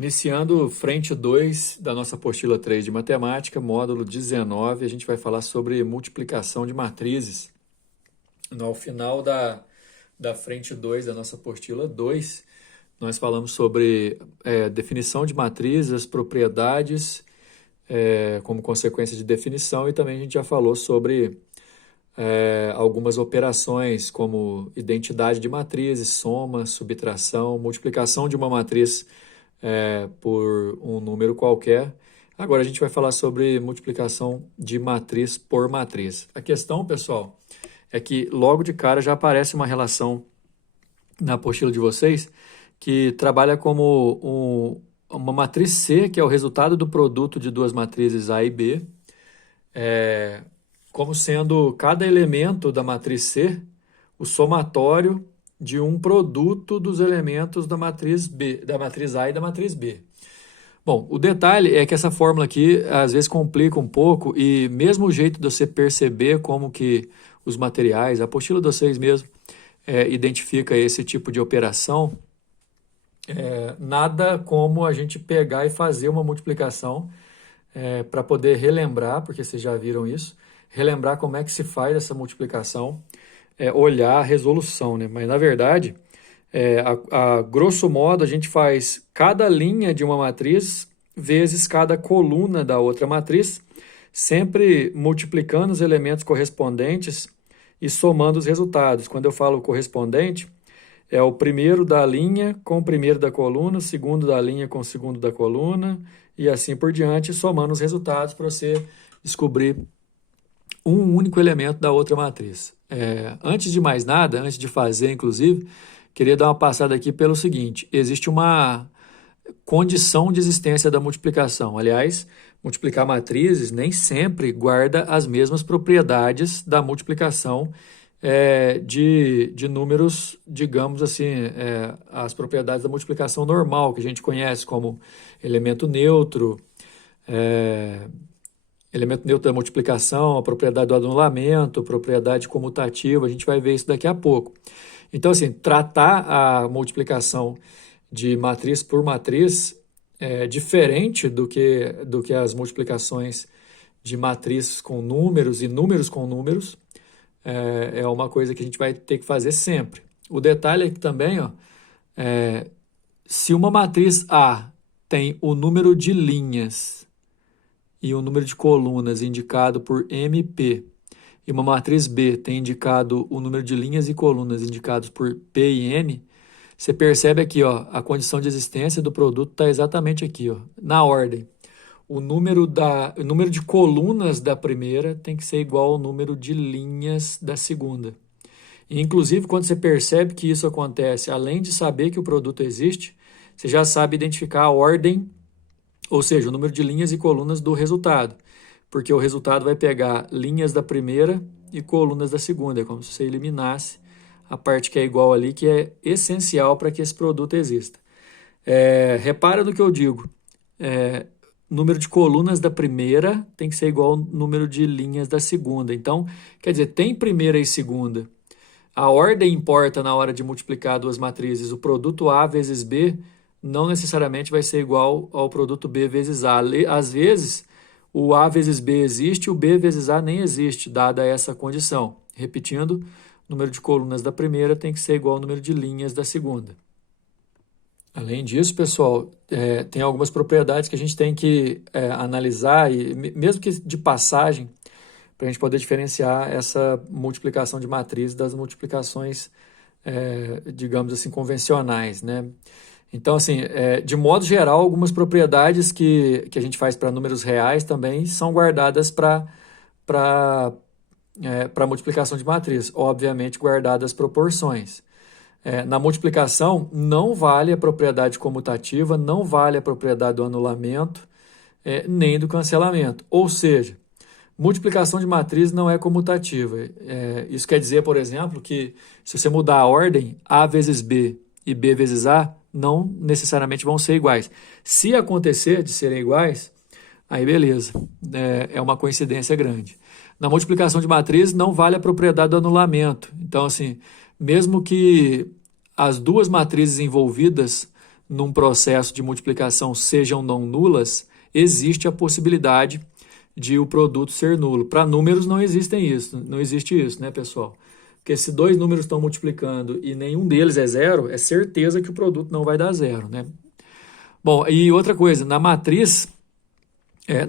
Iniciando frente 2 da nossa apostila 3 de matemática, módulo 19, a gente vai falar sobre multiplicação de matrizes. Ao final da frente 2 da nossa apostila 2, nós falamos sobre definição de matrizes, as propriedades como consequência de definição, e também a gente já falou sobre algumas operações como identidade de matrizes, soma, subtração, multiplicação de uma matriz por um número qualquer. Agora a gente vai falar sobre multiplicação de matriz por matriz. A questão, pessoal, é que logo de cara já aparece uma relação na apostila de vocês que trabalha como uma matriz C, que é o resultado do produto de duas matrizes A e B, como sendo cada elemento da matriz C o somatório de um produto dos elementos da matriz B, da matriz A e da matriz B. Bom, o detalhe é que essa fórmula aqui às vezes complica um pouco, e mesmo o jeito de você perceber como que os materiais, a apostila de vocês mesmo, identifica esse tipo de operação, nada como a gente pegar e fazer uma multiplicação para poder relembrar, porque vocês já viram isso, relembrar como é que se faz essa multiplicação, olhar a resolução, né? Mas na verdade, a grosso modo, a gente faz cada linha de uma matriz vezes cada coluna da outra matriz, sempre multiplicando os elementos correspondentes e somando os resultados. Quando eu falo correspondente, é o primeiro da linha com o primeiro da coluna, o segundo da linha com o segundo da coluna, e assim por diante, somando os resultados para você descobrir um único elemento da outra matriz. Antes de mais nada, antes de fazer, inclusive, queria dar uma passada aqui pelo seguinte: existe uma condição de existência da multiplicação. Aliás, multiplicar matrizes nem sempre guarda as mesmas propriedades da multiplicação de números, digamos assim, as propriedades da multiplicação normal, que a gente conhece como elemento neutro, elemento neutro da multiplicação, a propriedade do anulamento, propriedade comutativa, a gente vai ver isso daqui a pouco. Então, assim, tratar a multiplicação de matriz por matriz é diferente do que as multiplicações de matriz com números e números com números. É uma coisa que a gente vai ter que fazer sempre. O detalhe é que também, se uma matriz A tem o número de linhas e o número de colunas indicado por MP, e uma matriz B tem indicado o número de linhas e colunas indicados por P e N, você percebe aqui, a condição de existência do produto está exatamente aqui, na ordem. O número de colunas da primeira tem que ser igual ao número de linhas da segunda. E, inclusive, quando você percebe que isso acontece, além de saber que o produto existe, você já sabe identificar a ordem, ou seja, o número de linhas e colunas do resultado, porque o resultado vai pegar linhas da primeira e colunas da segunda, é como se você eliminasse a parte que é igual ali, que é essencial para que esse produto exista. Repara no que eu digo, número de colunas da primeira tem que ser igual ao número de linhas da segunda. Então, quer dizer, tem primeira e segunda. A ordem importa na hora de multiplicar duas matrizes. O produto A vezes B não necessariamente vai ser igual ao produto B vezes A. Às vezes, o A vezes B existe, o B vezes A nem existe, dada essa condição. Repetindo, o número de colunas da primeira tem que ser igual ao número de linhas da segunda. Além disso, pessoal, tem algumas propriedades que a gente tem que analisar, e mesmo que de passagem, para a gente poder diferenciar essa multiplicação de matriz das multiplicações, digamos assim, convencionais, né? Então, assim, de modo geral, algumas propriedades que a gente faz para números reais também são guardadas para multiplicação de matriz. Obviamente, guardadas as proporções. Na multiplicação, não vale a propriedade comutativa, não vale a propriedade do anulamento, nem do cancelamento. Ou seja, multiplicação de matriz não é comutativa. Isso quer dizer, por exemplo, que se você mudar a ordem, A vezes B e B vezes A, não necessariamente vão ser iguais. Se acontecer de serem iguais, aí beleza, é uma coincidência grande. Na multiplicação de matriz não vale a propriedade do anulamento. Então, assim, mesmo que as duas matrizes envolvidas num processo de multiplicação sejam não nulas, existe a possibilidade de o produto ser nulo. Para números não existe isso, né, pessoal? Porque se dois números estão multiplicando e nenhum deles é zero, é certeza que o produto não vai dar zero, né? Bom, e outra coisa, na matriz,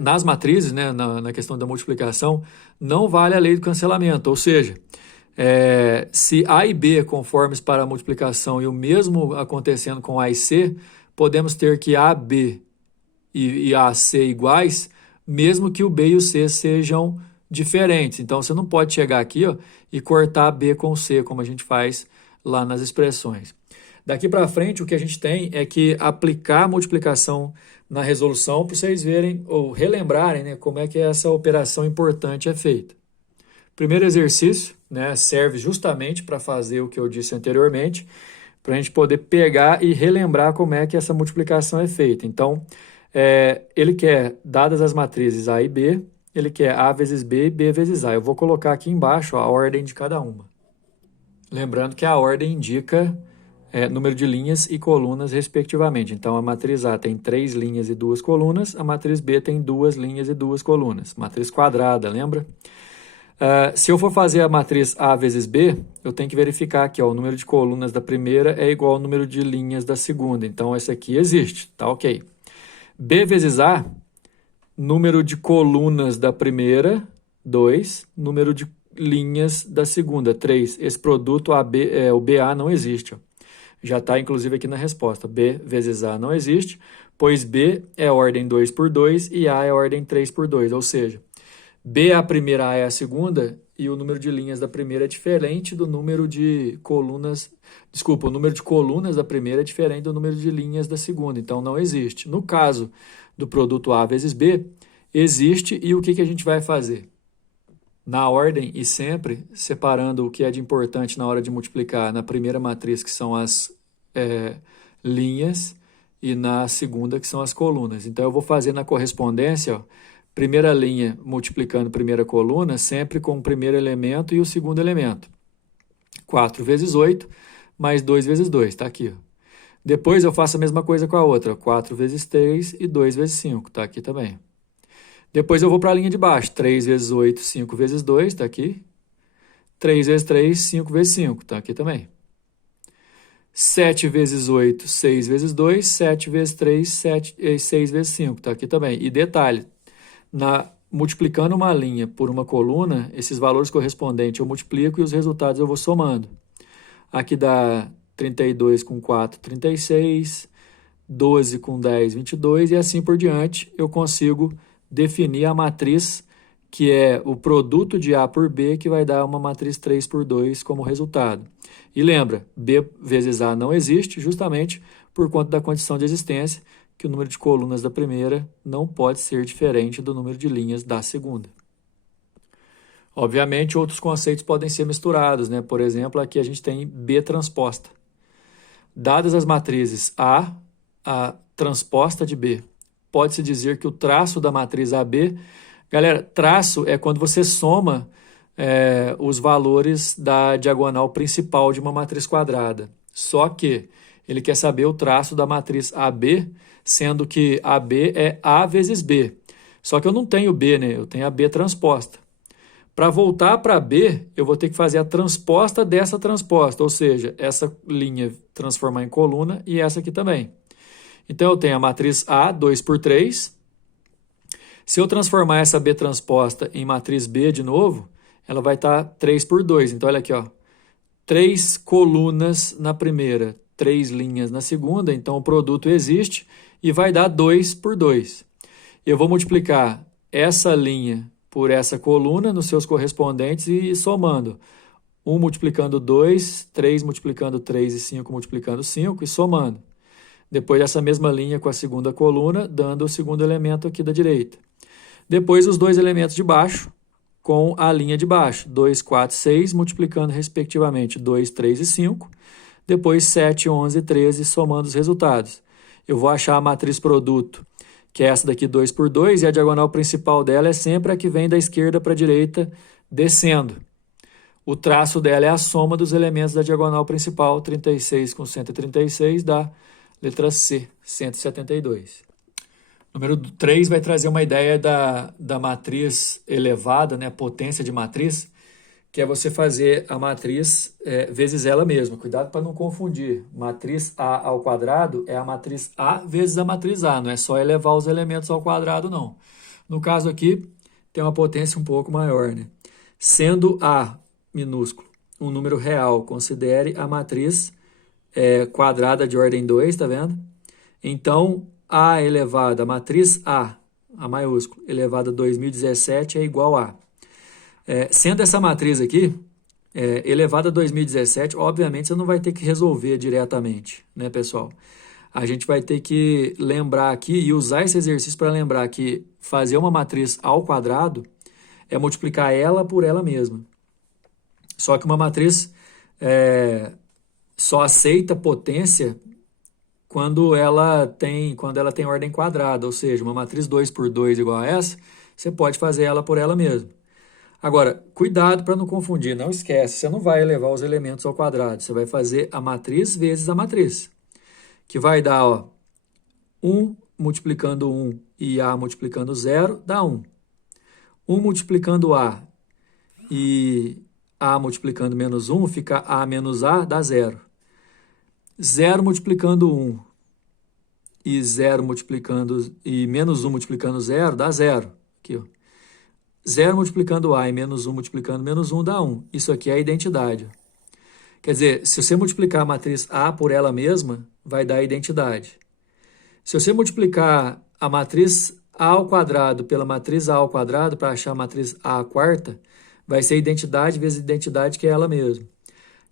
nas matrizes, né, na questão da multiplicação, não vale a lei do cancelamento, ou seja, se A e B conformes para a multiplicação e o mesmo acontecendo com A e C, podemos ter que A, B e A, C iguais, mesmo que o B e o C sejam diferentes. Então, você não pode chegar aqui, ó, e cortar B com C, como a gente faz lá nas expressões. Daqui para frente, o que a gente tem é que aplicar a multiplicação na resolução para vocês verem ou relembrarem, né, como é que essa operação importante é feita. Primeiro exercício, né, serve justamente para fazer o que eu disse anteriormente, para a gente poder pegar e relembrar como é que essa multiplicação é feita. Então, ele quer, dadas as matrizes A e B, ele quer A vezes B e B vezes A. Eu vou colocar aqui embaixo, ó, a ordem de cada uma. Lembrando que a ordem indica número de linhas e colunas, respectivamente. Então, a matriz A tem 3 linhas e 2 colunas, a matriz B tem 2 linhas e 2 colunas. Matriz quadrada, lembra? Se eu for fazer a matriz A vezes B, eu tenho que verificar que o número de colunas da primeira é igual ao número de linhas da segunda. Então, esse aqui existe, tá ok. B vezes A, número de colunas da primeira, 2, número de linhas da segunda, 3. Esse produto AB, o BA não existe, ó. Já está, inclusive, aqui na resposta. B vezes A não existe, pois B é ordem 2 por 2 e A é ordem 3 por 2, ou seja, B é a primeira, A é a segunda, e o número de linhas da primeira é diferente do número de colunas... Desculpa, o número de colunas da primeira é diferente do número de linhas da segunda, então não existe. No caso do produto A vezes B, existe, e o que a gente vai fazer? Na ordem e sempre, separando o que é de importante na hora de multiplicar na primeira matriz, que são as linhas, e na segunda, que são as colunas. Então, eu vou fazer na correspondência, ó, primeira linha multiplicando primeira coluna, sempre com o primeiro elemento e o segundo elemento. 4 vezes 8, mais 2 vezes 2, está aqui. Ó. Depois eu faço a mesma coisa com a outra, 4 vezes 3 e 2 vezes 5, está aqui também. Depois eu vou para a linha de baixo, 3 vezes 8, 5 vezes 2, está aqui. 3 vezes 3, 5 vezes 5, está aqui também. 7 vezes 8, 6 vezes 2, 7 vezes 3, 6 vezes 5, está aqui também. E detalhe, multiplicando uma linha por uma coluna, esses valores correspondentes eu multiplico e os resultados eu vou somando. Aqui dá 32 com 4, 36, 12 com 10, 22 e assim por diante eu consigo definir a matriz que é o produto de A por B, que vai dar uma matriz 3 por 2 como resultado. E lembra, B vezes A não existe, justamente por conta da condição de existência, que o número de colunas da primeira não pode ser diferente do número de linhas da segunda. Obviamente, outros conceitos podem ser misturados, né? Por exemplo, aqui a gente tem B transposta. Dadas as matrizes A transposta de B, pode-se dizer que o traço da matriz AB... Galera, traço é quando você soma os valores da diagonal principal de uma matriz quadrada. Só que ele quer saber o traço da matriz AB, sendo que AB é A vezes B. Só que eu não tenho B, né? Eu tenho a B transposta. Para voltar para B, eu vou ter que fazer a transposta dessa transposta, ou seja, essa linha transformar em coluna e essa aqui também. Então, eu tenho a matriz A, 2 por 3. Se eu transformar essa B transposta em matriz B de novo, ela vai estar 3 por 2. Então, olha aqui, ó, 3 colunas na primeira, 3 linhas na segunda. Então, o produto existe e vai dar 2 por 2. Eu vou multiplicar essa linha por essa coluna nos seus correspondentes e somando. 1 multiplicando 2, 3 multiplicando 3 e 5 multiplicando 5 e somando. Depois essa mesma linha com a segunda coluna, dando o segundo elemento aqui da direita. Depois os dois elementos de baixo com a linha de baixo. 2, 4, 6, multiplicando respectivamente 2, 3 e 5. Depois 7, 11 e 13, somando os resultados. Eu vou achar a matriz produto, que é essa daqui 2 por 2, e a diagonal principal dela é sempre a que vem da esquerda para a direita, descendo. O traço dela é a soma dos elementos da diagonal principal, 36 com 136 dá Letra C, 172. Número 3 vai trazer uma ideia da matriz elevada, né, potência de matriz, que é você fazer a matriz vezes ela mesma. Cuidado para não confundir. Matriz A ao quadrado é a matriz A vezes a matriz A, não é só elevar os elementos ao quadrado, não. No caso aqui, tem uma potência um pouco maior, né? Sendo A minúsculo um número real, considere a matriz quadrada de ordem 2, tá vendo? Então, A elevado a matriz A maiúsculo, elevado a 2017 é igual a. Sendo essa matriz aqui, elevada a 2017, obviamente você não vai ter que resolver diretamente, né, pessoal? A gente vai ter que lembrar aqui e usar esse exercício para lembrar que fazer uma matriz ao quadrado é multiplicar ela por ela mesma. Só que uma matriz só aceita potência quando ela tem ordem quadrada, ou seja, uma matriz 2 por 2 igual a essa, você pode fazer ela por ela mesma. Agora, cuidado para não confundir, não esquece, você não vai elevar os elementos ao quadrado, você vai fazer a matriz vezes a matriz, que vai dar, ó, 1 multiplicando 1 e A multiplicando 0, dá 1. 1 multiplicando A e A multiplicando menos 1, fica A menos A, dá 0. 0 multiplicando 1 e 0 multiplicando e menos 1 multiplicando 0 dá 0. Aqui, ó. 0 multiplicando A e menos 1 multiplicando menos 1 dá 1. Isso aqui é a identidade. Quer dizer, se você multiplicar a matriz A por ela mesma, vai dar a identidade. Se você multiplicar a matriz A ao quadrado pela matriz A ao quadrado para achar a matriz A à quarta, vai ser identidade vezes identidade, que é ela mesma.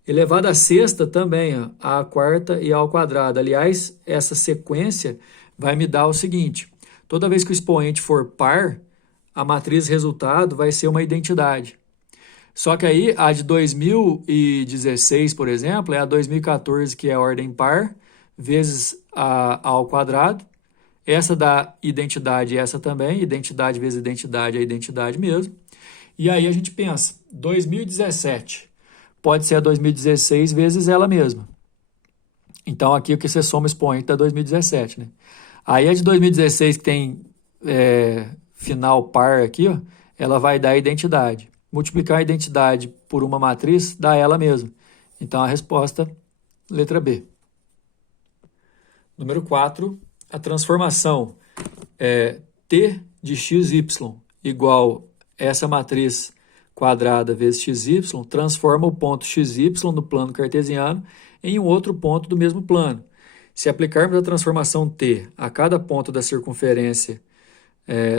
Elevado à sexta também, ó, A à quarta e A ao quadrado. Aliás, essa sequência vai me dar o seguinte: toda vez que o expoente for par, a matriz resultado vai ser uma identidade. Só que aí a de 2016, por exemplo, é a 2014, que é a ordem par, vezes A ao quadrado. Essa dá identidade, essa também, identidade vezes identidade é identidade mesmo. E aí a gente pensa, 2017 pode ser a 2016 vezes ela mesma. Então aqui o que você soma expoente da 2017, né? Aí a de 2016 que tem final par aqui, ó, ela vai dar a identidade. Multiplicar a identidade por uma matriz dá ela mesma. Então a resposta, letra B. Número 4, a transformação T de xy igual essa matriz quadrada vezes xy, transforma o ponto xy no plano cartesiano em um outro ponto do mesmo plano. Se aplicarmos a transformação T a cada ponto da circunferência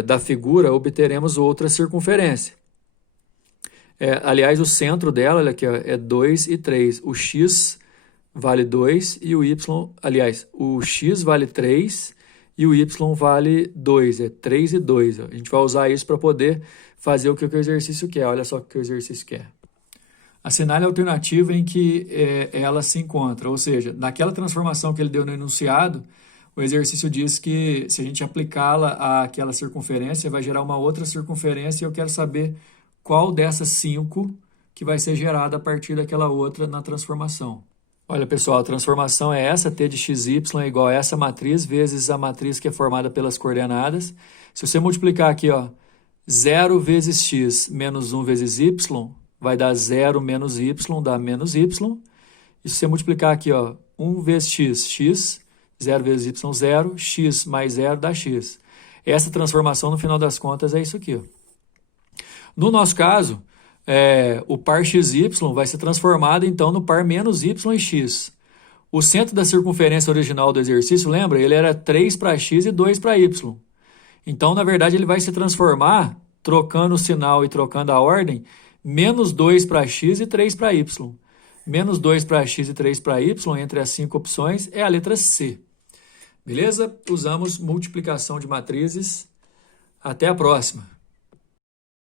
da figura, obteremos outra circunferência. Aliás, o centro dela, olha aqui, ó, é 2 e 3. O x vale 2 e o y, aliás, o x vale 3 e o y vale 2, é 3 e 2. Ó. A gente vai usar isso para poder fazer o que o exercício quer. Olha só o que o exercício quer. Assinale a alternativa em que ela se encontra, ou seja, naquela transformação que ele deu no enunciado, o exercício diz que se a gente aplicá-la àquela circunferência, vai gerar uma outra circunferência e eu quero saber qual dessas 5 que vai ser gerada a partir daquela outra na transformação. Olha, pessoal, a transformação é essa, T de xy é igual a essa matriz vezes a matriz que é formada pelas coordenadas. Se você multiplicar aqui, ó, 0 vezes x menos 1 vezes y, vai dar 0 menos y, dá menos y. E se você multiplicar aqui, ó, 1 vezes x, 0 vezes y, 0, x mais 0 dá x. Essa transformação, no final das contas, é isso aqui, ó. No nosso caso, o par xy vai ser transformado, então, no par menos y e x. O centro da circunferência original do exercício, lembra? Ele era 3 para x e 2 para y. Então, na verdade, ele vai se transformar, trocando o sinal e trocando a ordem, menos 2 para x e 3 para y. Menos 2 para x e 3 para y, entre as 5 opções, é a letra C. Beleza? Usamos multiplicação de matrizes. Até a próxima.